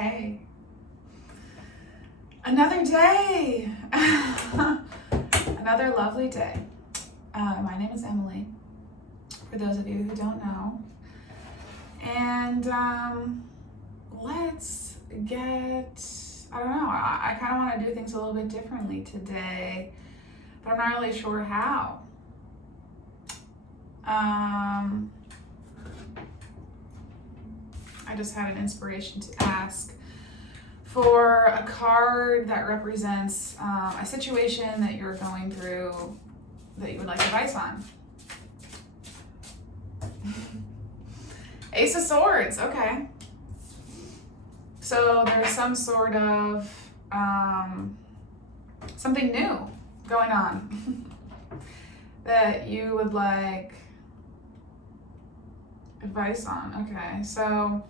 Hey, another day, another lovely day. My name is Emily, for those of you who don't know. And let's get, I don't know, I kind of want to do things a little bit differently today, but I'm not really sure how. I just had an inspiration to ask for a card that represents a situation that you're going through that you would like advice on. Ace of Swords, okay. So there's some sort of something new going on that you would like advice on. Okay, so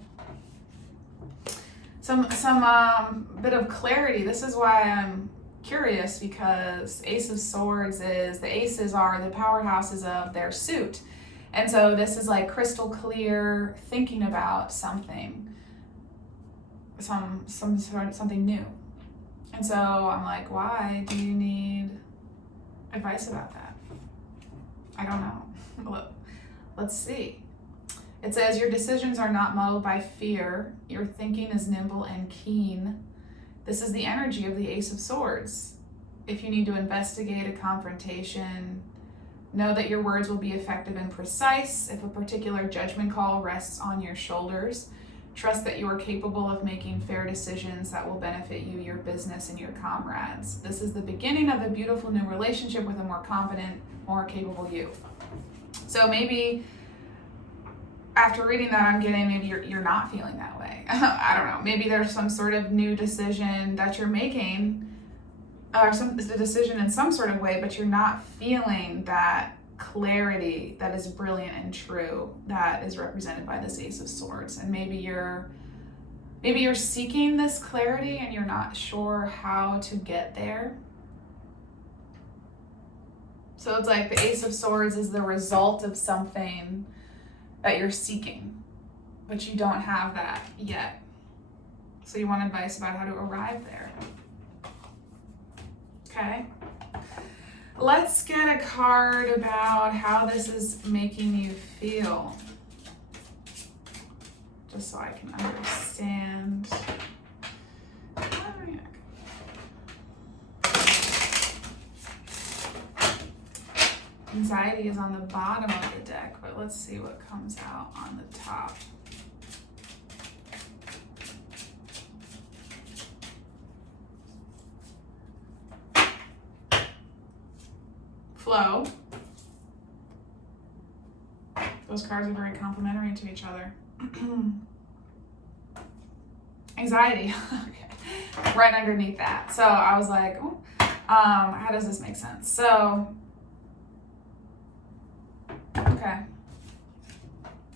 some bit of clarity. This is why I'm curious, because Ace of Swords is, the aces are the powerhouses of their suit. And so this is like crystal clear thinking about something, something new. And so I'm like, why do you need advice about that? I don't know. Let's see. It says, your decisions are not muddled by fear. Your thinking is nimble and keen. This is the energy of the Ace of Swords. If you need to investigate a confrontation, know that your words will be effective and precise. If a particular judgment call rests on your shoulders, trust that you are capable of making fair decisions that will benefit you, your business, and your comrades. This is the beginning of a beautiful new relationship with a more confident, more capable you. So maybe after reading that, I'm getting maybe you're not feeling that way. I don't know. Maybe there's some sort of new decision that you're making, or the decision in some sort of way, but you're not feeling that clarity that is brilliant and true that is represented by this Ace of Swords. And maybe you're seeking this clarity and you're not sure how to get there. So it's like the Ace of Swords is the result of something that you're seeking, but you don't have that yet. So you want advice about how to arrive there. Okay. Let's get a card about how this is making you feel, just so I can understand. Anxiety is on the bottom of the deck, but let's see what comes out on the top. Flow. Those cards are very complementary to each other. Anxiety. Okay. Right underneath that. So I was like, oh, how does this make sense? So, okay.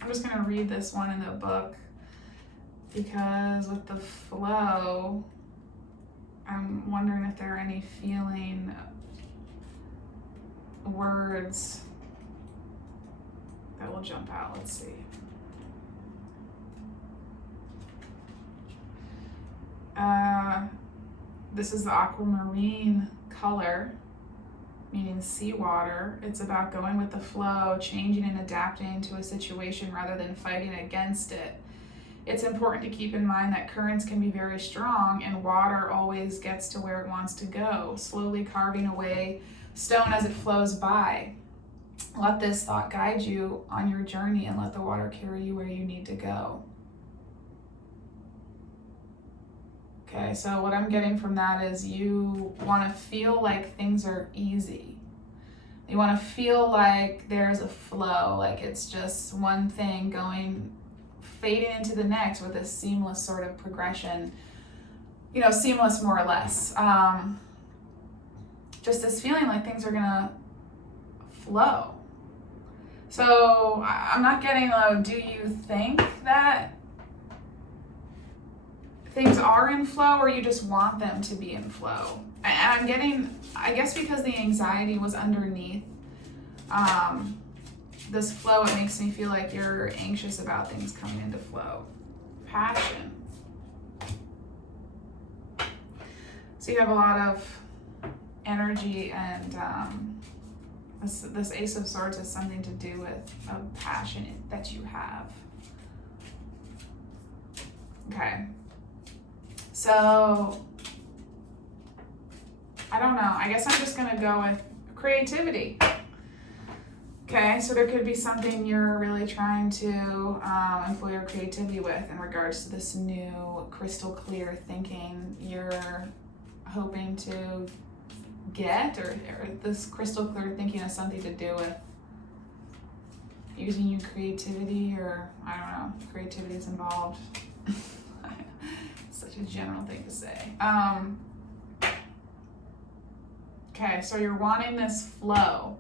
I'm just going to read this one in the book, because with the flow, I'm wondering if there are any feeling words that will jump out. Let's see. This is the aquamarine color, meaning seawater. It's about going with the flow, changing and adapting to a situation rather than fighting against it. It's important to keep in mind that currents can be very strong and water always gets to where it wants to go, slowly carving away stone as it flows by. Let this thought guide you on your journey and let the water carry you where you need to go. Okay, so what I'm getting from that is you want to feel like things are easy. You want to feel like there's a flow, like it's just one thing going, fading into the next with a seamless sort of progression. You know, seamless more or less. Just this feeling like things are gonna flow. So I'm not getting, do you think that things are in flow, or you just want them to be in flow? And I'm getting, I guess because the anxiety was underneath this flow, it makes me feel like you're anxious about things coming into flow. Passion. So you have a lot of energy, and this Ace of Swords has something to do with a passion that you have. Okay. So, I don't know. I guess I'm just going to go with creativity. Okay, so there could be something you're really trying to employ your creativity with in regards to this new crystal clear thinking you're hoping to get, or this crystal clear thinking has something to do with using your creativity, or I don't know, creativity is involved. Such a general thing to say. Okay, so you're wanting this flow.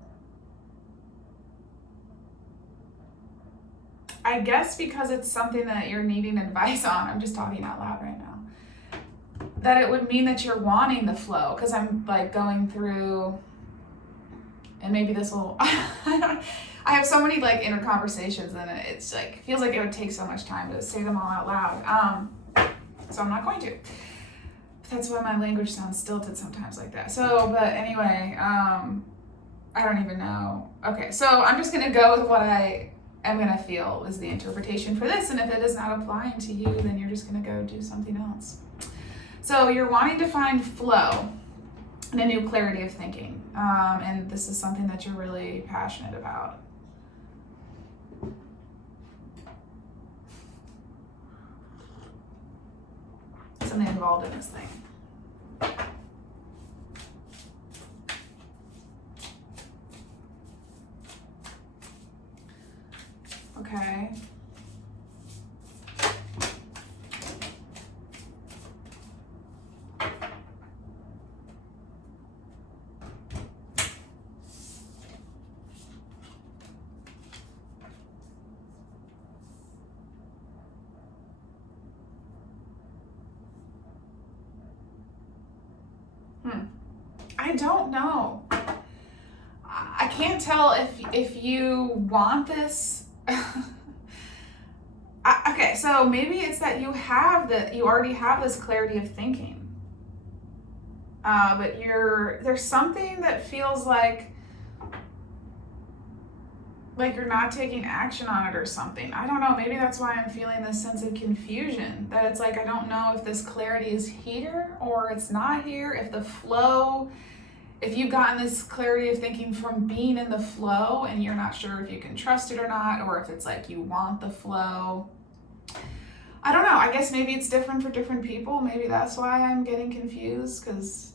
I guess because it's something that you're needing advice on, I'm just talking out loud right now, that it would mean that you're wanting the flow, because I'm like going through, and maybe this will, I have so many like inner conversations, and it's like, feels like it would take so much time to say them all out loud. So I'm not going to. That's why my language sounds stilted sometimes like that. So, but anyway, I don't even know. Okay, so I'm just gonna go with what I am gonna feel is the interpretation for this, and if it is not applying to you, then you're just gonna go do something else. So you're wanting to find flow and a new clarity of thinking, and this is something that you're really passionate about. Something involved in this thing. Okay. I don't know. I can't tell if you want this. Okay, so maybe it's that you already have this clarity of thinking, but there's something that feels like you're not taking action on it or something. I don't know. Maybe that's why I'm feeling this sense of confusion. That it's like I don't know if this clarity is here or it's not here. If the flow. If you've gotten this clarity of thinking from being in the flow and you're not sure if you can trust it or not, or if it's like you want the flow. I don't know. I guess maybe it's different for different people. Maybe that's why I'm getting confused, because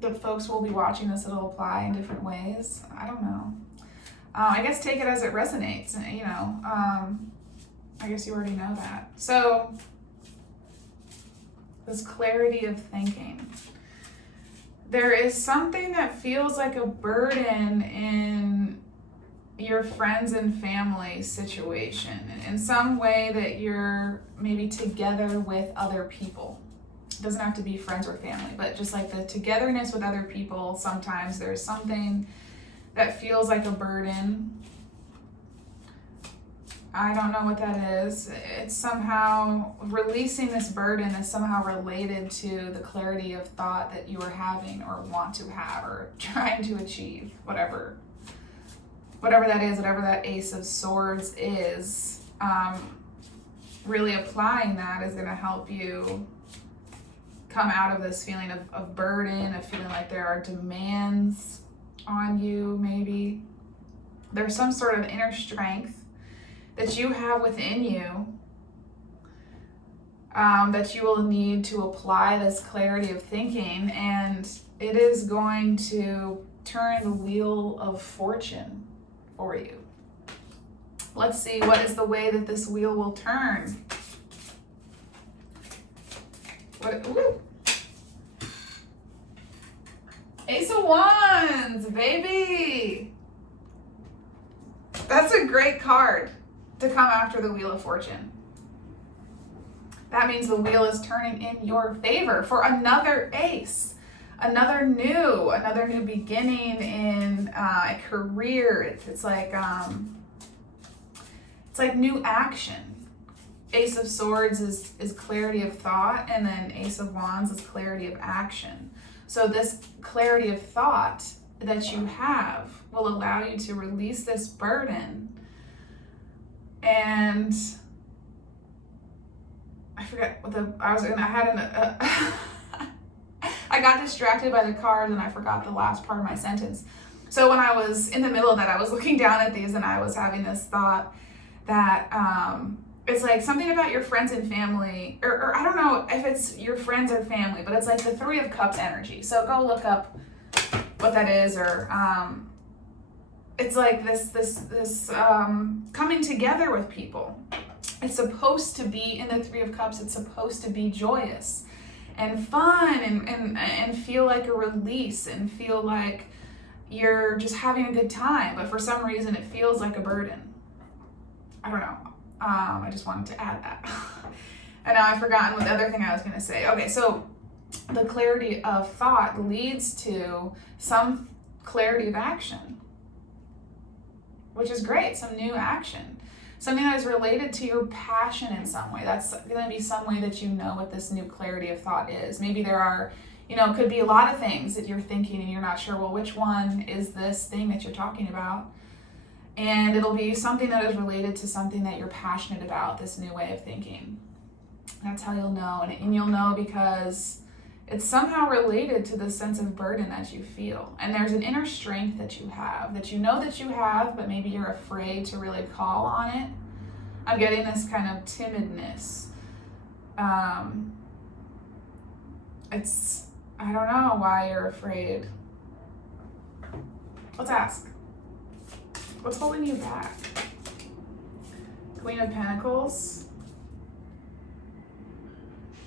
the folks will be watching this, it'll apply in different ways. I don't know. I guess take it as it resonates, you know. I guess you already know that. So, this clarity of thinking. There is something that feels like a burden in your friends and family situation, in some way that you're maybe together with other people. It doesn't have to be friends or family, but just like the togetherness with other people, sometimes there's something that feels like a burden. I don't know what that is. It's somehow, releasing this burden is somehow related to the clarity of thought that you are having or want to have or trying to achieve, whatever that is, whatever that Ace of Swords is. Really applying that is going to help you come out of this feeling of burden, of feeling like there are demands on you, maybe. There's some sort of inner strength that you have within you, that you will need to apply this clarity of thinking, and it is going to turn the wheel of fortune for you. Let's see, what is the way that this wheel will turn? Ooh. Ace of Wands, baby! That's a great card to come after the Wheel of Fortune. That means the wheel is turning in your favor for another ace, another new beginning in a career. It's like new action. Ace of Swords is clarity of thought, and then Ace of Wands is clarity of action. So this clarity of thought that you have will allow you to release this burden. And I forget what I got distracted by the cards and I forgot the last part of my sentence. So when I was in the middle of that, I was looking down at these and I was having this thought that it's like something about your friends and family, or I don't know if it's your friends or family, but it's like the Three of Cups energy. So go look up what that is, or it's like this coming together with people. It's supposed to be, in the Three of Cups, it's supposed to be joyous and fun and feel like a release and feel like you're just having a good time, but for some reason it feels like a burden. I don't know. I just wanted to add that. And now I've forgotten what the other thing I was going to say. Okay, so the clarity of thought leads to some clarity of action, which is great, some new action. Something that is related to your passion in some way. That's going to be some way that you know what this new clarity of thought is. Maybe there are, could be a lot of things that you're thinking and you're not sure, well, which one is this thing that you're talking about? And it'll be something that is related to something that you're passionate about, this new way of thinking. That's how you'll know. And you'll know because it's somehow related to the sense of burden that you feel. And there's an inner strength that you have, that you know that you have, but maybe you're afraid to really call on it. I'm getting this kind of timidness. I don't know why you're afraid. Let's ask. What's holding you back? Queen of Pentacles.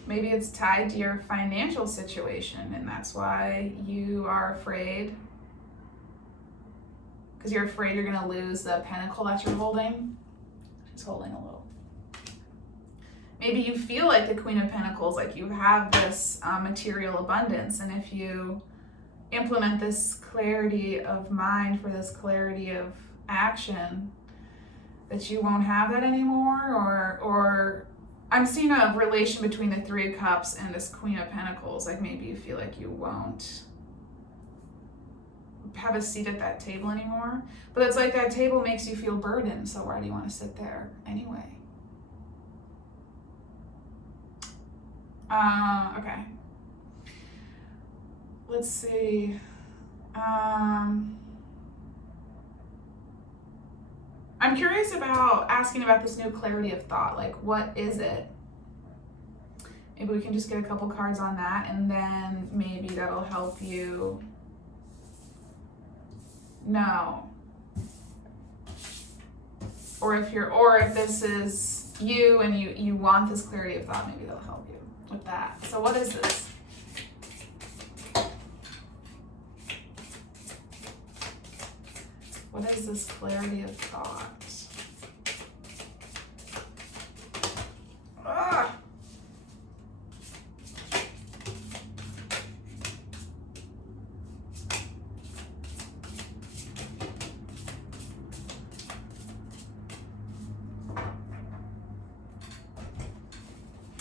Maybe it's tied to your financial situation and that's why you are afraid. Because you're afraid you're going to lose the pentacle that you're holding. She's holding a little. Maybe you feel like the Queen of Pentacles, like you have this material abundance, and if you implement this clarity of mind for this clarity of action, that you won't have that anymore, or I'm seeing a relation between the Three of Cups and this Queen of Pentacles. Like maybe you feel like you won't have a seat at that table anymore, but it's like that table makes you feel burdened, so why do you want to sit there anyway? Okay. Let's see. I'm curious about asking about this new clarity of thought. Like, what is it? Maybe we can just get a couple cards on that, and then maybe that'll help you know. Or if this is you and you want this clarity of thought, maybe that'll help you with that. So what is this? What is this clarity of thought? Ah!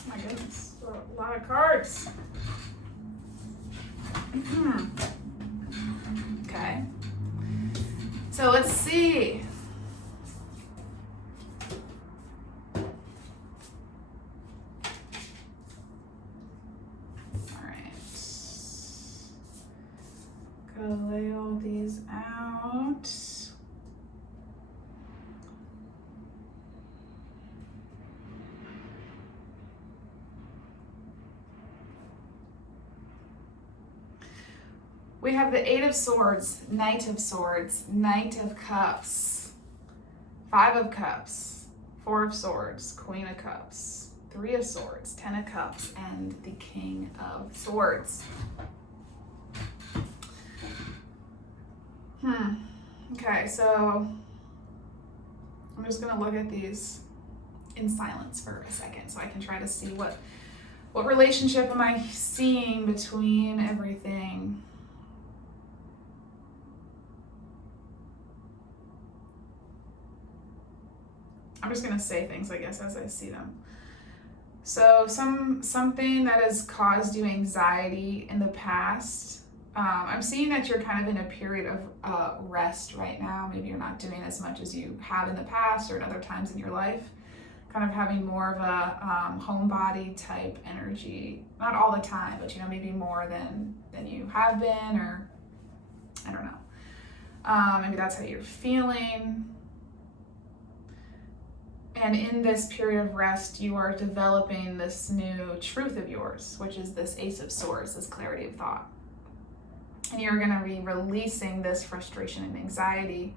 My goodness, a lot of cards. Okay. So let's see. All right. Go lay all these out. We have the Eight of Swords, Knight of Swords, Knight of Cups, Five of Cups, Four of Swords, Queen of Cups, Three of Swords, Ten of Cups, and the King of Swords. Okay, so I'm just gonna look at these in silence for a second so I can try to see what relationship am I seeing between everything. I'm just going to say things, I guess, as I see them. So something that has caused you anxiety in the past. I'm seeing that you're kind of in a period of rest right now. Maybe you're not doing as much as you have in the past or at other times in your life. Kind of having more of a homebody type energy. Not all the time, but maybe more than you have been, or I don't know. Maybe that's how you're feeling. And in this period of rest, you are developing this new truth of yours, which is this Ace of Swords, this clarity of thought. And you're going to be releasing this frustration and anxiety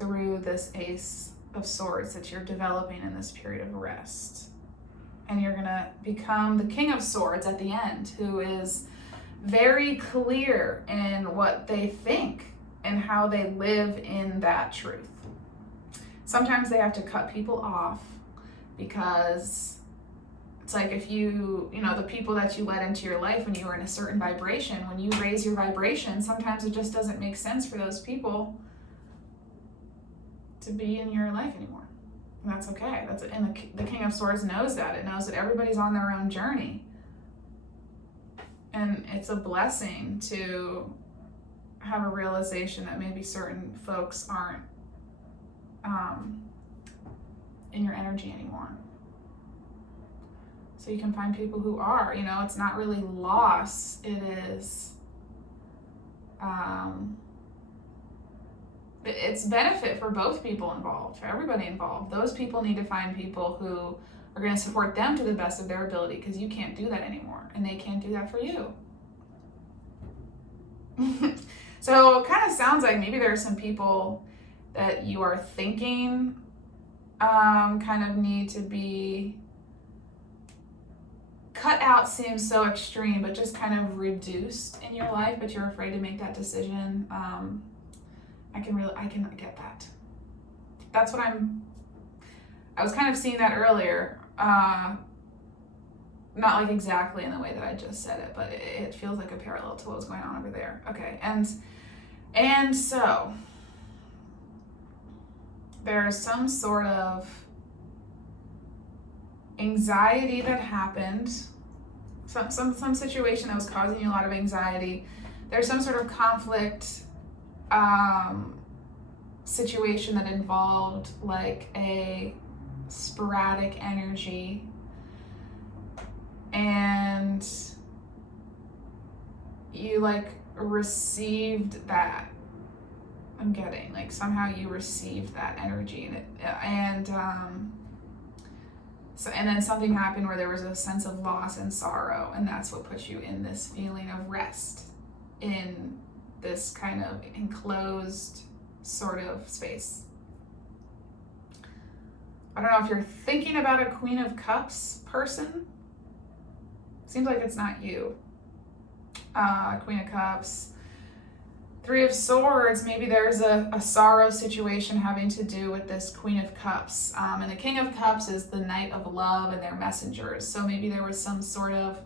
through this Ace of Swords that you're developing in this period of rest. And you're going to become the King of Swords at the end, who is very clear in what they think and how they live in that truth. Sometimes they have to cut people off because it's like if the people that you let into your life when you were in a certain vibration, when you raise your vibration, sometimes it just doesn't make sense for those people to be in your life anymore. And that's okay. And the King of Swords knows that. It knows that everybody's on their own journey. And it's a blessing to have a realization that maybe certain folks aren't in your energy anymore. So you can find people who are, it's not really loss. It is, it's benefit for both people involved, for everybody involved. Those people need to find people who are going to support them to the best of their ability, because you can't do that anymore, and they can't do that for you. So it kind of sounds like maybe there are some people that you are thinking kind of need to be cut out. Seems so extreme, but just kind of reduced in your life, but you're afraid to make that decision. I can get that. That's what I was kind of seeing that earlier. Not like exactly in the way that I just said it, but it feels like a parallel to what was going on over there. Okay, and so there's some sort of anxiety that happened, some situation that was causing you a lot of anxiety. There's some sort of conflict situation that involved like a sporadic energy, and you like received that. I'm getting like somehow you received that energy, and then something happened where there was a sense of loss and sorrow, and that's what put you in this feeling of rest in this kind of enclosed sort of space. I don't know if you're thinking about a Queen of Cups person. Seems like it's not you. Queen of Cups. Three of Swords, maybe there's a sorrow situation having to do with this Queen of Cups. And the King of Cups is the Knight of Love and their messengers. So maybe there was some sort of,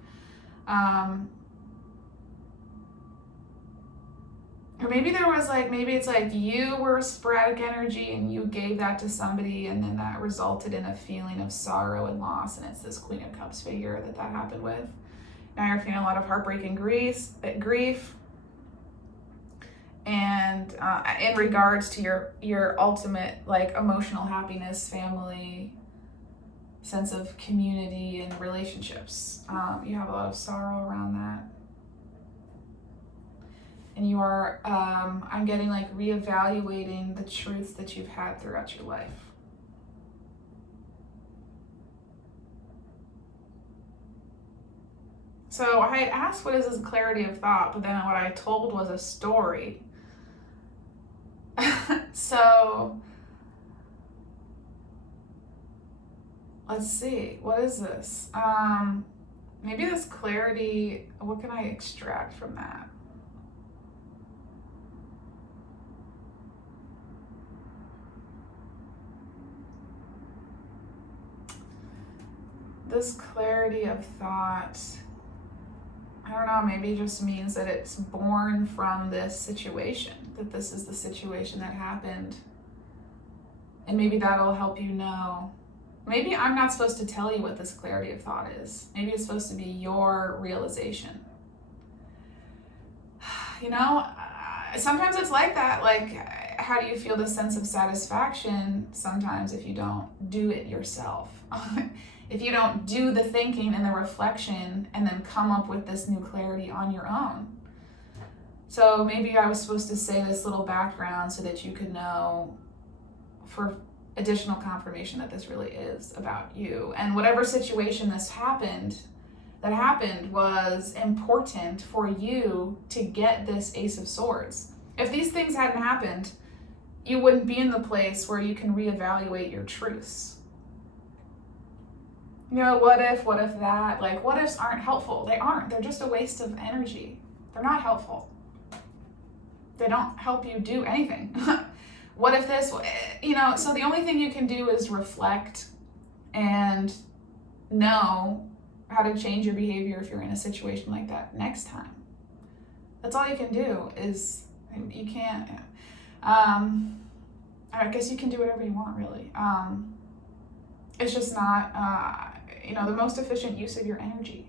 or maybe there was like, maybe it's like you were sporadic energy and you gave that to somebody, and then that resulted in a feeling of sorrow and loss, and it's this Queen of Cups figure that happened with. Now you're feeling a lot of heartbreak and grief. And in regards to your ultimate like emotional happiness, family, sense of community and relationships, you have a lot of sorrow around that. And you are, I'm getting like reevaluating the truths that you've had throughout your life. So I had asked, what is this clarity of thought? But then what I told was a story. So let's see, what is this? Maybe this clarity, what can I extract from that? This clarity of thought, I don't know, maybe just means that it's born from this situation, that this is the situation that happened And maybe that'll help you know. Maybe I'm not supposed to tell you what this clarity of thought is. Maybe it's supposed to be your realization. You know, sometimes it's like that. Like, how do you feel this sense of satisfaction sometimes if you don't do it yourself? If you don't do the thinking and the reflection and then come up with this new clarity on your own. So maybe I was supposed to say this little background so that you could know, for additional confirmation, that this really is about you. And whatever situation that happened was important for you to get this Ace of Swords. If these things hadn't happened, you wouldn't be in the place where you can reevaluate your truths. You know, what if that? Like, what ifs aren't helpful. They aren't. They're just a waste of energy. They're not helpful. They don't help you do anything. What if this, you know, so the only thing you can do is reflect and know how to change your behavior if you're in a situation like that next time. That's all you can do. Is you can't, I guess you can do whatever you want, really. It's just not, you know, the most efficient use of your energy.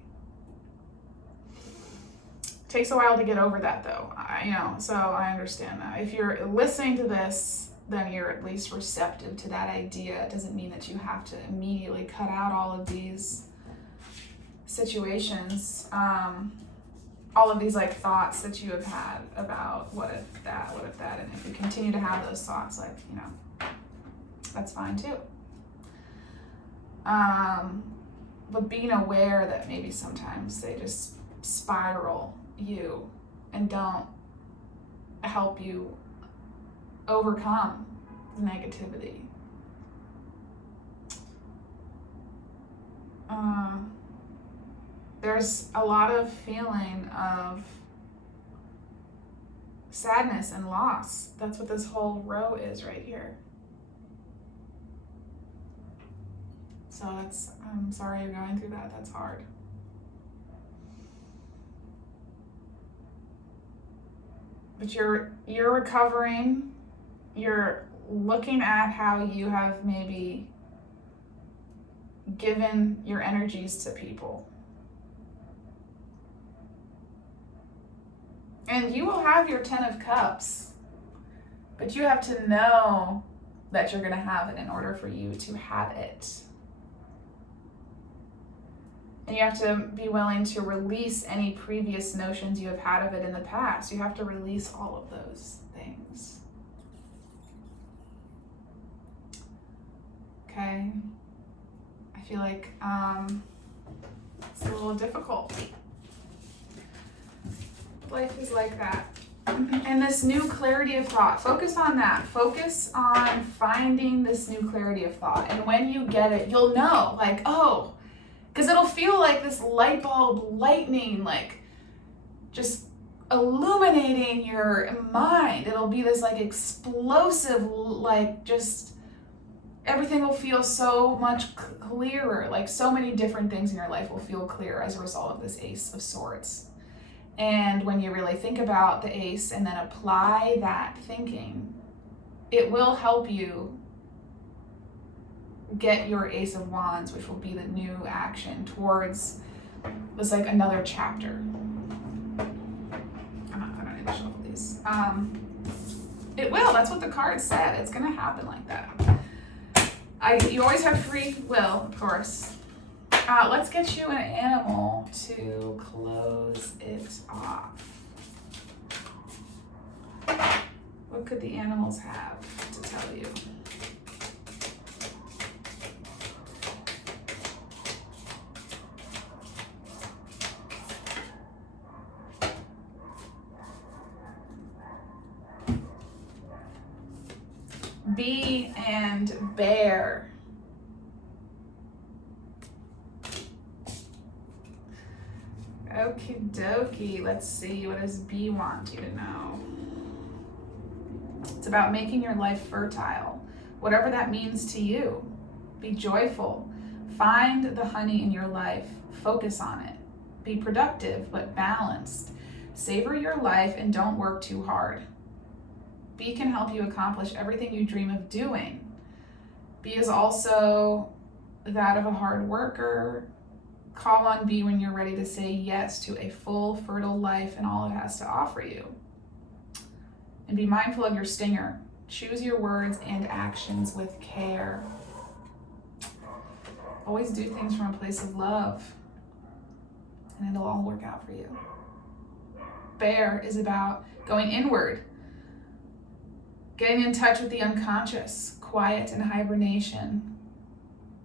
Takes a while to get over that, though, you know, so I understand that. If you're listening to this, then you're at least receptive to that idea. It doesn't mean that you have to immediately cut out all of these situations, all of these like thoughts that you have had about what if that, and if you continue to have those thoughts, like, you know, that's fine too. But being aware that maybe sometimes they just spiral you and don't help you overcome the negativity. There's a lot of feeling of sadness and loss. That's what this whole row is right here. So I'm sorry you're going through that. That's hard. But you're recovering. You're looking at how you have maybe given your energies to people. And you will have your 10 of Cups, but you have to know that you're going to have it in order for you to have it. And you have to be willing to release any previous notions you have had of it in the past. You have to release all of those things. Okay? I feel like it's a little difficult. Life is like that. And this new clarity of thought, focus on that. Focus on finding this new clarity of thought. And when you get it, you'll know, like, oh, because it'll feel like this light bulb lightning, like just illuminating your mind. It'll be this like explosive, like just everything will feel so much clearer. Like so many different things in your life will feel clear as a result of this Ace of Swords. And when you really think about the Ace and then apply that thinking, it will help you get your Ace of Wands, which will be the new action towards this like another chapter. I don't need to shuffle these. It will. That's what the card said. It's going to happen like that. You always have free will, of course. Let's get you an animal to close it off. What could the animals have to tell you? Bee and bear. Okie dokie. Let's see. What does bee want you to know? It's about making your life fertile, whatever that means to you. Be joyful. Find the honey in your life. Focus on it. Be productive but balanced. Savor your life and don't work too hard. Bee can help you accomplish everything you dream of doing. B is also that of a hard worker. Call on B when you're ready to say yes to a full, fertile life and all it has to offer you. And be mindful of your stinger. Choose your words and actions with care. Always do things from a place of love, and it'll all work out for you. Bear is about going inward, getting in touch with the unconscious, quiet and hibernation,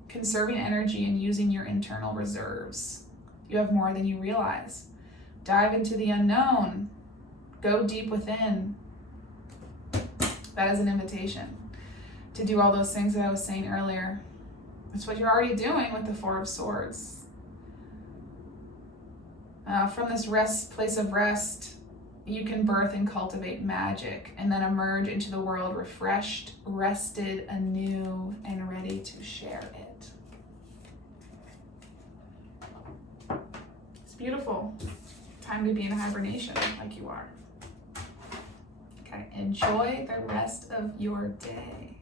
conserving energy and using your internal reserves. You have more than you realize. Dive into the unknown. Go deep within. That is an invitation to do all those things that I was saying earlier. It's what you're already doing with the Four of Swords. From this place of rest, you can birth and cultivate magic and then emerge into the world refreshed, rested anew, and ready to share it. It's beautiful. Time to be in hibernation like you are. Okay, enjoy the rest of your day.